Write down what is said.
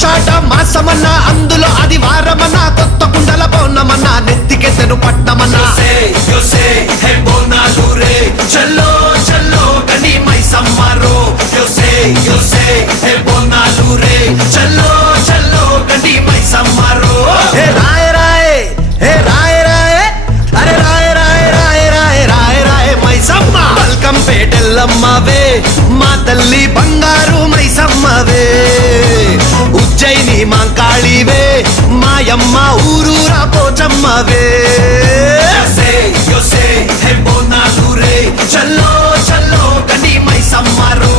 ఆషాఢ మాసమన్నా అందులో ఆదివారమన్నా కొత్త కుండల పౌర్ణమన్నా నెత్తికెత్తెను పట్నమన్నా చల్లో చల్లో గని మైసమ్మరో బోనాలు రే చల్లో చల్లో గని మైసమ్మరో హే రాయ రాయ హే రాయ రాయ అరే రాయ రాయ రాయ రాయ రాయ రాయ మైసమ్మ వెల్కమ్ పేటెల్లమ్మవే మా తల్లి బంగారు మైసమ్మవే ఉజ్జయిని మాంకాళివే మాయమ్మ ఊరూరా పోచమ్మవే బోనాలు రే చల్లో చల్లో గని మైసమ్మరో